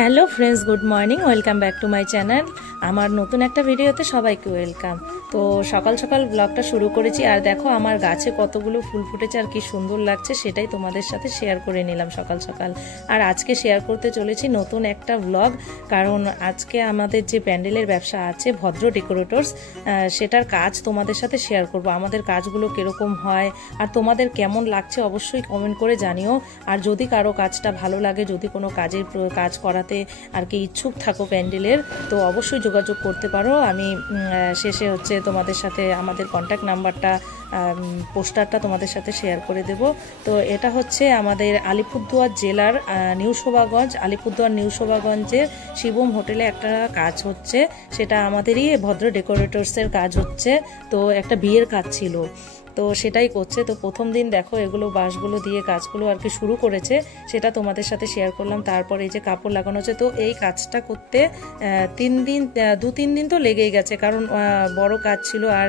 Hello friends, good morning, welcome back to my channel. আমার নতুন একটা ভিডিওতে সবাইকে ওয়েলকাম। তো সকাল সকাল ব্লগটা শুরু করেছি, আর দেখো আমার গাছে কতগুলো ফুল ফুটেছে আর কি সুন্দর লাগছে, সেটাই তোমাদের সাথে শেয়ার করে নিলাম সকাল সকাল। আর আজকে শেয়ার করতে চলেছি নতুন একটা ব্লগ, কারণ আজকে আমাদের যে প্যান্ডেলের ব্যবসা আছে ভদ্র ডেকোরেটরস, সেটার কাজ তোমাদের সাথে শেয়ার করব। আমাদের কাজগুলো কীরকম হয় আর তোমাদের কেমন লাগছে অবশ্যই কমেন্ট করে জানিও। আর যদি কারো কাজটা ভালো লাগে, যদি কোনো কাজ করাতে আর কি ইচ্ছুক থাকো প্যান্ডেলের, তো অবশ্যই যোগাযোগ করতে পারো। আমি শেষে তোমাদের সাথে আমাদের কন্ট্যাক্ট নাম্বারটা, পোস্টারটা তোমাদের সাথে শেয়ার করে দেব। তো এটা হচ্ছে আমাদের আলিপুরদুয়ার জেলার আলিপুরদুয়ার নিউ শোভাগঞ্জের শিবম হোটেলে একটা কাজ হচ্ছে, সেটা আমাদেরই ভদ্র ডেকোরেটরসের কাজ হচ্ছে। তো একটা বিয়ের কাজ ছিল, তো সেটাই করছে। তো প্রথম দিন দেখো এগুলো বাঁশগুলো দিয়ে কাজগুলো আর কি শুরু করেছে, সেটা তোমাদের সাথে শেয়ার করলাম। তারপরে এই যে কাপড় লাগানো হচ্ছে, তো এই কাজটা করতে 2-3 দিন তো লেগেই গেছে, কারণ বড় কাজ ছিল আর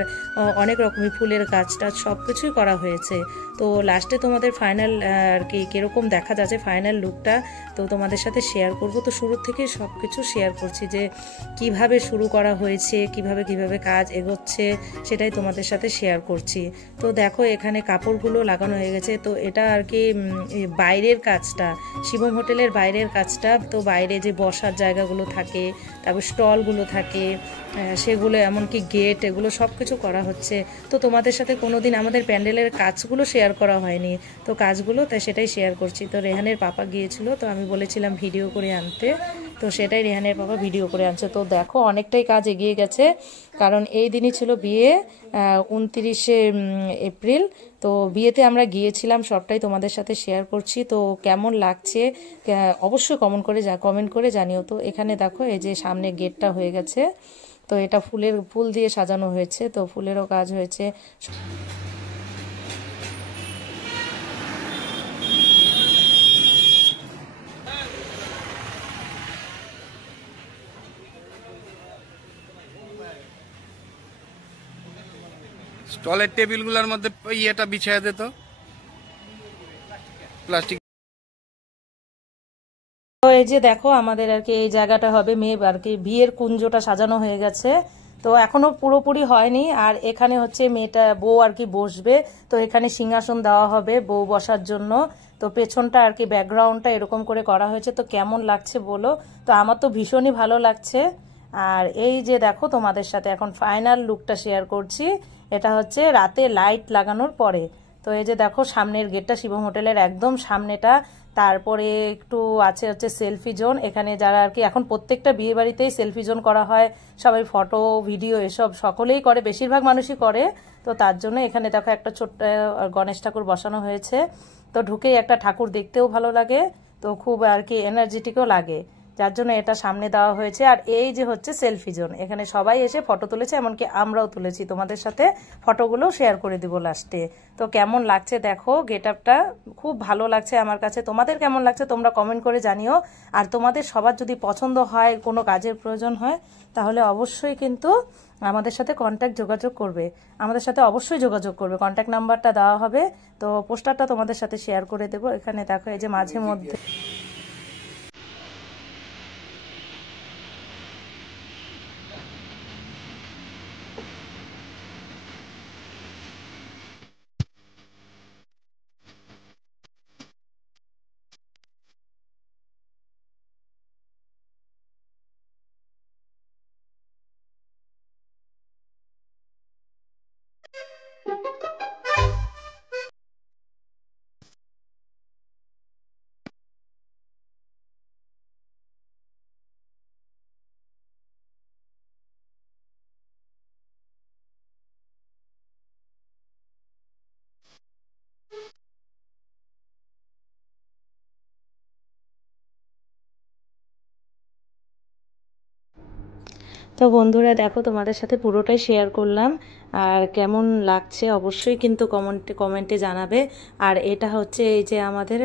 অনেক রকমের ফুলের কাজটা সব কিছুই করা হয়েছে। তো লাস্টে তোমাদের ফাইনাল আর কি কীরকম দেখা যাচ্ছে ফাইনাল লুকটা, তো তোমাদের সাথে শেয়ার করব। তো শুরু থেকে সব কিছু শেয়ার করছি, যে কিভাবে শুরু করা হয়েছে, কিভাবে কাজ এগোচ্ছে, সেটাই তোমাদের সাথে শেয়ার করছি। তো দেখো এখানে কাপড়গুলো লাগানো হয়ে গেছে। তো এটা আর কি বাইরের কাজটা, শিবম হোটেলের বাইরের কাজটা। তো বাইরে যে বসার জায়গাগুলো থাকে, তারপর স্টলগুলো থাকে, সেগুলো এমনকি গেট, এগুলো সব কিছু করা হচ্ছে। তো তোমাদের সাথে কোনোদিন আমাদের প্যান্ডেলের কাজগুলো শেয়ার করা হয়নি, তো কাজগুলো তাই সেটাই শেয়ার করছি। তো রেহানের পাপা গিয়েছিল, তো আমি বলেছিলাম ভিডিও করে আনতে, তো সেটাই রেহানের পাপা ভিডিও করে আনছে। তো দেখো অনেকটাই কাজ এগিয়ে গেছে, কারণ এই দিনই ছিল বিয়ে, 29শে এপ্রিল। তো বিয়েতে আমরা গিয়েছিলাম, সবটাই তোমাদের সাথে শেয়ার করছি। তো কেমন লাগছে অবশ্যই কমেন্ট করে জানিও। তো এখানে দেখো এই যে সামনে গেটটা হয়ে গেছে, তো এটা ফুল দিয়ে সাজানো হয়েছে, তো ফুলেরও কাজ হয়েছে। স্টলের টেবিলগুলোর মধ্যে ইয়েটা বিছিয়ে দিত প্লাস্টিক। তো এই যে দেখো আমাদের আর কি এই জায়গাটা হবে মেয়ে আর কি বিয়ের কুঞ্জটা সাজানো হয়ে গেছে, তো এখনো পুরোপুরি হয়নি। আর এখানে হচ্ছে মেয়েটা বউ আর কি বসবে, তো এখানে সিংহাসন দেওয়া হবে বউ বসার জন্য। তো পেছনটা আর কি ব্যাকগ্রাউন্ডটা এরকম করে করা হয়েছে। তো কেমন লাগছে বলো? তো আমার তো ভীষণই ভালো লাগছে। আর এই যে দেখো তোমাদের সাথে এখন ফাইনাল লুকটা শেয়ার করছি, এটা হচ্ছে রাতে লাইট লাগানোর পরে। তো এই যে দেখো সামনের গেটটা শিবম হোটেলের একদম সামনেটা, তারপরে একটু হচ্ছে সেলফি জোন। এখানে যারা আর কি এখন প্রত্যেকটা বিয়ে বাড়িতেই সেলফি জোন করা হয়, সবাই ফটো ভিডিও এসব সকলেই করে, বেশিরভাগ মানুষই করে। তো তার জন্য এখানে দেখো একটা ছোট্ট গণেশ ঠাকুর বসানো হয়েছে। তো ঢুকেই একটা ঠাকুর দেখতেও ভালো লাগে, তো খুব আর কি এনার্জেটিকও লাগে, যার জন্য এটা সামনে দেওয়া হয়েছে। আর এই যে হচ্ছে সেলফি জোন, এখানে সবাই এসে ফটো তুলেছে, এমনকি আমরাও তুলেছি, তোমাদের সাথে ফটোগুলো শেয়ার করে দিব লাস্টে। তো কেমন লাগছে দেখো গেট আপটা, খুব ভালো লাগছে আমার কাছে। তোমাদের কেমন লাগছে তোমরা কমেন্ট করে জানিও। আর তোমাদের সবার যদি পছন্দ হয়, কোনো কাজের প্রয়োজন হয়, তাহলে অবশ্যই কিন্তু আমাদের সাথে আমাদের সাথে অবশ্যই যোগাযোগ করবে। কন্ট্যাক্ট নাম্বারটা দেওয়া হবে, তো পোস্টারটা তোমাদের সাথে শেয়ার করে দেবো। এখানে দেখো এই যে মাঝে মধ্যে তো বন্ধুরা দেখো তোমাদের সাথে পুরোটাই শেয়ার করলাম। আর কেমন লাগছে অবশ্যই কিন্তু কমেন্টে জানাবে। আর এটা হচ্ছে এই যে আমাদের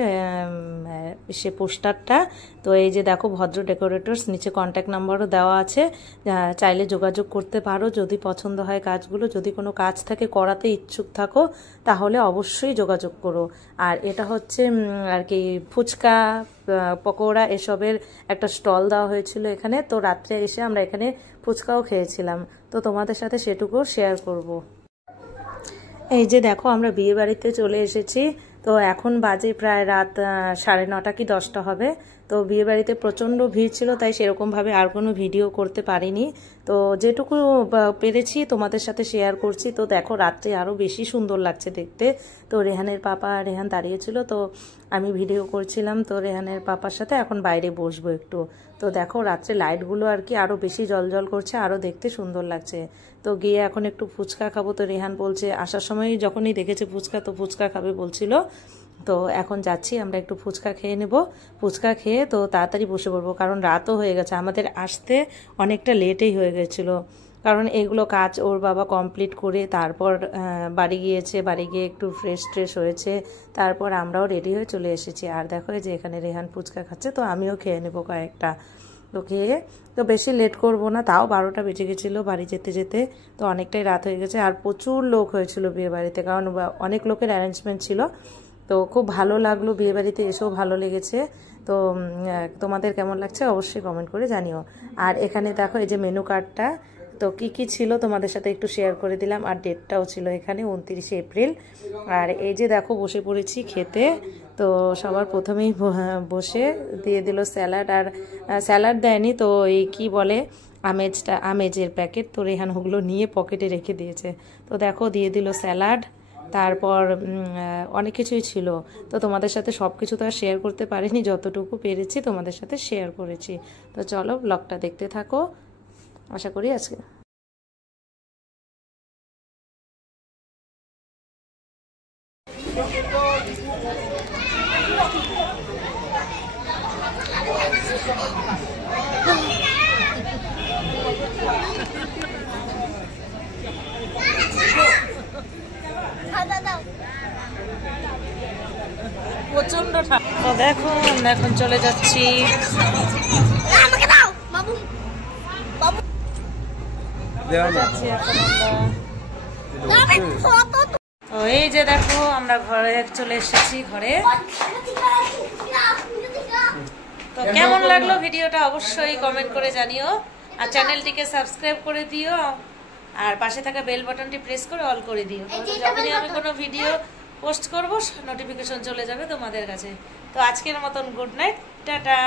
সে পোস্টারটা। তো এই যে দেখো ভদ্র ডেকোরেটরস, নিচে কন্ট্যাক্ট নাম্বারও দেওয়া আছে, চাইলে যোগাযোগ করতে পারো যদি পছন্দ হয় কাজগুলো। যদি কোনো কাজ থাকে করাতে ইচ্ছুক থাকো তাহলে অবশ্যই যোগাযোগ করো। আর এটা হচ্ছে আর কি ফুচকা পকোড়া এসবের একটা স্টল দেওয়া হয়েছিল এখানে। তো রাত্রে এসে আমরা এখানে ফুচকাও খেয়েছিলাম, তো তোমাদের সাথে সেটুকু শেয়ার করব। এই যে দেখো আমরা বিয়ে বাড়িতে চলে এসেছি। তো এখন বাজে প্রায় রাত 9:30 কি 10টা হবে। তো বিয়ে বাড়িতে প্রচণ্ড ভিড় ছিল, তাই সেরকমভাবে আর কোনো ভিডিও করতে পারিনি। তো যেটুকু পেরেছি তোমাদের সাথে শেয়ার করছি। তো দেখো রাত্রে আরও বেশি সুন্দর লাগছে দেখতে। তো রেহানের পাপা, রেহান দাঁড়িয়েছিল, তো আমি ভিডিও করছিলাম। তো রেহানের পাপার সাথে এখন বাইরে বসবো একটু। তো দেখো রাত্রে লাইটগুলো আর কি আরও বেশি জ্বলজ্বল করছে, আরও দেখতে সুন্দর লাগছে। তো গিয়ে এখন একটু ফুচকা খাবো। তো রেহান বলছে, আসার সময় যখনই দেখেছে ফুচকা, তো ফুচকা খাবে বলছিল। তো এখন যাচ্ছি আমরা একটু ফুচকা খেয়ে নেব। ফুচকা খেয়ে তো তাড়াতাড়ি বসে পড়বো, কারণ রাতও হয়ে গেছে, আমাদের আসতে অনেকটা লেটেই হয়ে গেছিলো। কারণ এগুলো কাজ ওর বাবা কমপ্লিট করে তারপর বাড়ি গিয়েছে, বাড়ি গিয়ে একটু ফ্রেশ হয়েছে, তারপর আমরাও রেডি হয়ে চলে এসেছি। আর দেখো যে এখানে রেহান ফুচকা খাচ্ছে, তো আমিও খেয়ে নেবো কয়েকটা। তো খেয়ে তো বেশি লেট করব না, তাও 12টা বেজে গেছিলো বাড়ি যেতে যেতে। তো অনেকটাই রাত হয়ে গেছে। আর প্রচুর লোক হয়েছিল বিয়ে বাড়িতে, কারণ অনেক লোকের অ্যারেঞ্জমেন্ট ছিল। তো খুব ভালো লাগলো, বিয়ে বাড়িতে এসেও ভালো লেগেছে। তো তোমাদের কেমন লাগছে অবশ্যই কমেন্ট করে জানিও। আর এখানে দেখো এই যে মেনু কার্ডটা, তো কি ছিল তোমাদের সাথে একটু শেয়ার করে দিলাম। আর ডেটটাও ছিল এখানে 29শে এপ্রিল। আর এই যে দেখো বসে পড়েছি খেতে। তো সবার প্রথমেই বসে দিয়ে দিল স্যালাড। আর স্যালাড দেয়নি, তো এই কি বলে আমেজের প্যাকেট। তো রেহান ওগুলো নিয়ে পকেটে রেখে দিয়েছে। তো দেখো দিয়ে দিল স্যালাড, তারপর অনেক কিছুই ছিল। তো তোমাদের সাথে সব কিছু তো আর শেয়ার করতে পারিনি, যতটুকু পেরেছি তোমাদের সাথে শেয়ার করেছি। তো চলো ব্লগটা দেখতে থাকো, আশা করি আজকে প্রচন্ড ঠান্ডা। তো দেখো আমরা এখন চলে যাচ্ছি। তো এই যে দেখো আমরা ঘরে চলে এসেছি। ঘরে তো কেমন লাগলো ভিডিওটা অবশ্যই কমেন্ট করে জানিও। আর চ্যানেলটিকে সাবস্ক্রাইব করে দিও, আর পাশে থাকা বেল বাটনটি প্রেস করে অল করে দিও। যখনই আমি কোনো ভিডিও পোস্ট করব নোটিফিকেশন চলে যাবে তোমাদের কাছে। তো আজকের মতন গুড নাইট, টাটা।